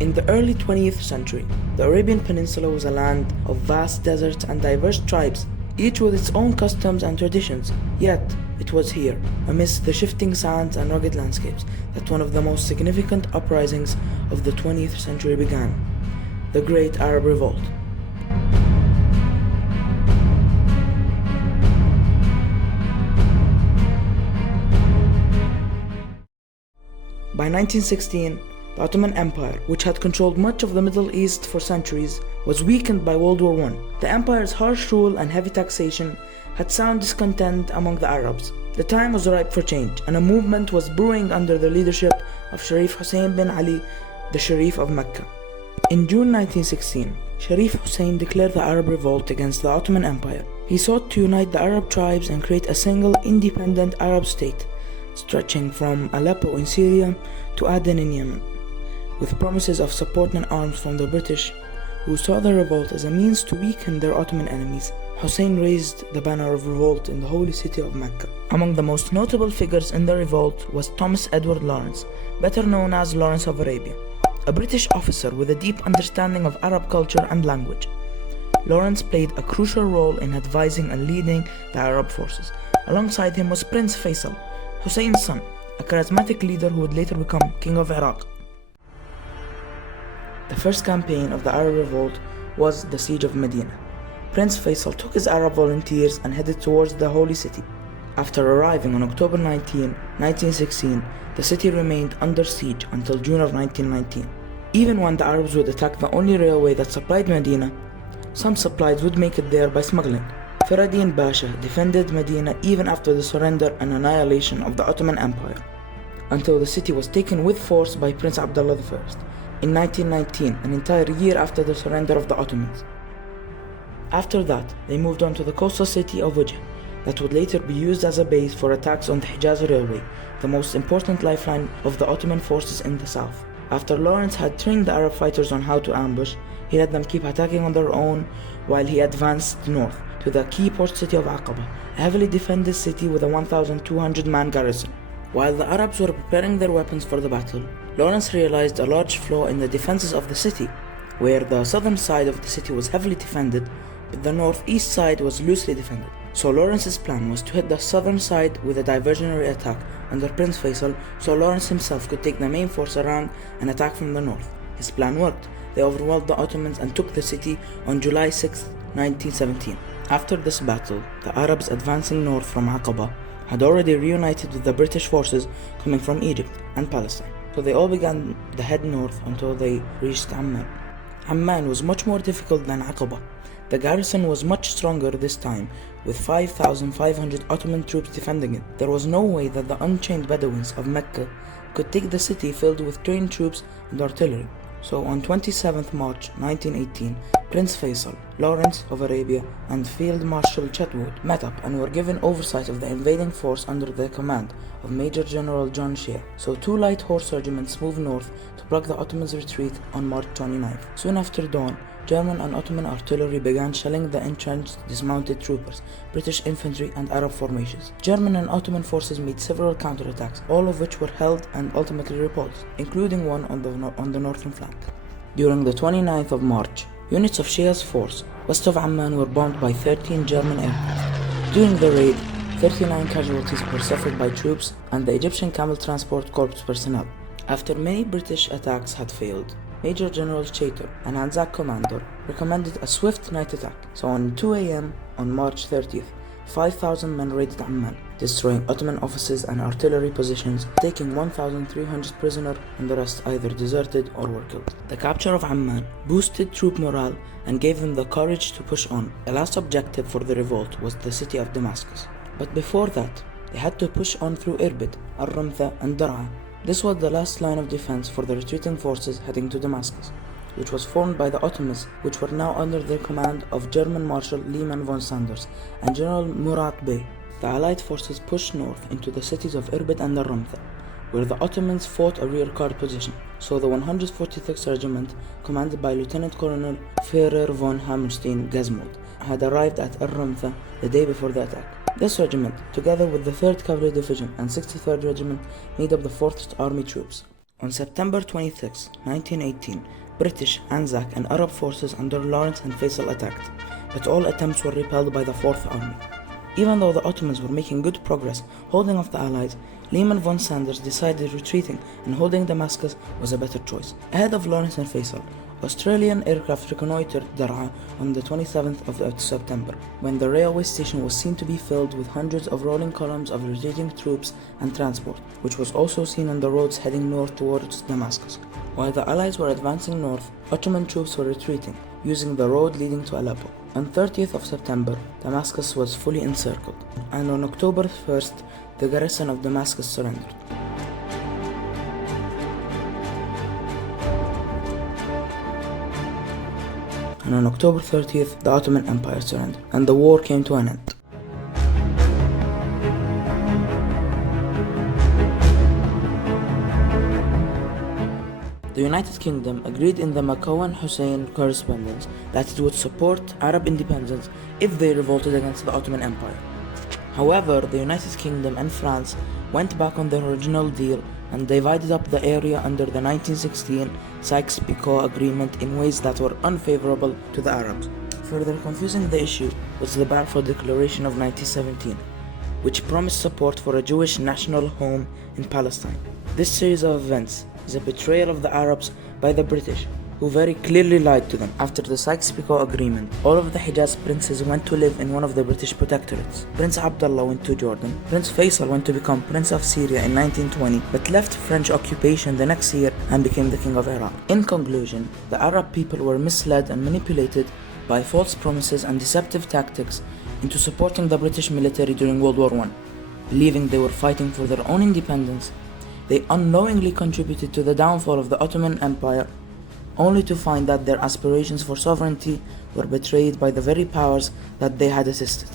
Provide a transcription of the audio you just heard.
In the early 20th century, the Arabian Peninsula was a land of vast deserts and diverse tribes, each with its own customs and traditions. Yet, it was here, amidst the shifting sands and rugged landscapes, that one of the most significant uprisings of the 20th century began, the Great Arab Revolt. By 1916, the Ottoman Empire, which had controlled much of the Middle East for centuries, was weakened by World War I. The empire's harsh rule and heavy taxation had sown discontent among the Arabs. The time was ripe for change, and a movement was brewing under the leadership of Sharif Hussein bin Ali, the Sharif of Mecca. In June 1916, Sharif Hussein declared the Arab Revolt against the Ottoman Empire. He sought to unite the Arab tribes and create a single independent Arab state, stretching from Aleppo in Syria to Aden in Yemen, with promises of support and arms from the British, who saw the revolt as a means to weaken their Ottoman enemies. Hussein raised the banner of revolt in the holy city of Mecca. Among the most notable figures in the revolt was Thomas Edward Lawrence, better known as Lawrence of Arabia, a British officer with a deep understanding of Arab culture and language. Lawrence played a crucial role in advising and leading the Arab forces. Alongside him was Prince Faisal, Hussein's son, a charismatic leader who would later become King of Iraq. The first campaign of the Arab Revolt was the Siege of Medina. Prince Faisal took his Arab volunteers and headed towards the holy city. After arriving on October 19, 1916, the city remained under siege until June of 1919. Even when the Arabs would attack the only railway that supplied Medina, some supplies would make it there by smuggling. Faraddin Pasha defended Medina even after the surrender and annihilation of the Ottoman Empire, until the city was taken with force by Prince Abdullah I in 1919, an entire year after the surrender of the Ottomans. After that, they moved on to the coastal city of Wejh, that would later be used as a base for attacks on the Hijaz Railway, the most important lifeline of the Ottoman forces in the south. After Lawrence had trained the Arab fighters on how to ambush, he let them keep attacking on their own while he advanced north to the key port city of Aqaba, a heavily defended city with a 1,200-man garrison. While the Arabs were preparing their weapons for the battle, Lawrence realized a large flaw in the defenses of the city, where the southern side of the city was heavily defended, but the northeast side was loosely defended. So Lawrence's plan was to hit the southern side with a diversionary attack under Prince Faisal, so Lawrence himself could take the main force around and attack from the north. His plan worked. They overwhelmed the Ottomans and took the city on July 6, 1917. After this battle, the Arabs advancing north from Aqaba had already reunited with the British forces coming from Egypt and Palestine, so they all began to head north until they reached Amman. Amman was much more difficult than Aqaba. The garrison was much stronger this time, with 5,500 Ottoman troops defending it. There was no way that the unchained Bedouins of Mecca could take the city filled with trained troops and artillery. So on 27th March 1918, Prince Faisal, Lawrence of Arabia, and Field Marshal Chetwood met up and were given oversight of the invading force under the command of Major General John Shea. So two light horse regiments moved north to block the Ottomans' retreat on March 29th. Soon after dawn, German and Ottoman artillery began shelling the entrenched dismounted troopers, British infantry, and Arab formations. German and Ottoman forces made several counterattacks, all of which were held and ultimately repulsed, including one on the northern flank. During the 29th of March, units of Shia's force west of Amman were bombed by 13 German aircraft. During the raid, 39 casualties were suffered by troops and the Egyptian Camel Transport Corps personnel. After many British attacks had failed, Major General Chater, an Anzac commander, recommended a swift night attack. So on 2 a.m. on March 30th, 5,000 men raided Amman, destroying Ottoman offices and artillery positions, taking 1,300 prisoners, and the rest either deserted or were killed. The capture of Amman boosted troop morale and gave them the courage to push on. The last objective for the revolt was the city of Damascus. But before that, they had to push on through Irbid, Al-Ramtha, and Daraa. This was the last line of defense for the retreating forces heading to Damascus, which was formed by the Ottomans, which were now under the command of German Marshal Lehman von Sanders and General Murat Bey. The Allied forces pushed north into the cities of Irbid and Al-Ramtha, where the Ottomans fought a rearguard position. So the 146th Regiment, commanded by Lieutenant Colonel Führer von Hammerstein Gazmold, had arrived at Al-Ramtha the day before the attack. This regiment, together with the 3rd Cavalry Division and 63rd Regiment, made up the 4th Army troops. On September 26, 1918, British, Anzac and Arab forces under Lawrence and Faisal attacked, but all attempts were repelled by the Fourth Army. Even though the Ottomans were making good progress holding off the Allies, Lehman von Sanders decided retreating and holding Damascus was a better choice. Ahead of Lawrence and Faisal, Australian aircraft reconnoitered Daraa on the 27th of September, when the railway station was seen to be filled with hundreds of rolling columns of retreating troops and transport, which was also seen on the roads heading north towards Damascus. While the Allies were advancing north, Ottoman troops were retreating, using the road leading to Aleppo. On 30th of September, Damascus was fully encircled, and on October 1st, the garrison of Damascus surrendered. And on October 30th, the Ottoman Empire surrendered, and the war came to an end. The United Kingdom agreed in the McCowan-Hussein correspondence that it would support Arab independence if they revolted against the Ottoman Empire. However, the United Kingdom and France went back on their original deal and divided up the area under the 1916 Sykes-Picot Agreement in ways that were unfavorable to the Arabs. Further confusing the issue was the Balfour Declaration of 1917, which promised support for a Jewish national home in Palestine. This series of events is a betrayal of the Arabs by the British, who very clearly lied to them. After the Sykes-Picot Agreement, all of the Hijaz princes went to live in one of the British protectorates. Prince Abdullah went to Jordan. Prince Faisal went to become Prince of Syria in 1920, but left French occupation the next year and became the King of Iraq. In conclusion, the Arab people were misled and manipulated by false promises and deceptive tactics into supporting the British military during World War I. Believing they were fighting for their own independence, they unknowingly contributed to the downfall of the Ottoman Empire, only to find that their aspirations for sovereignty were betrayed by the very powers that they had assisted.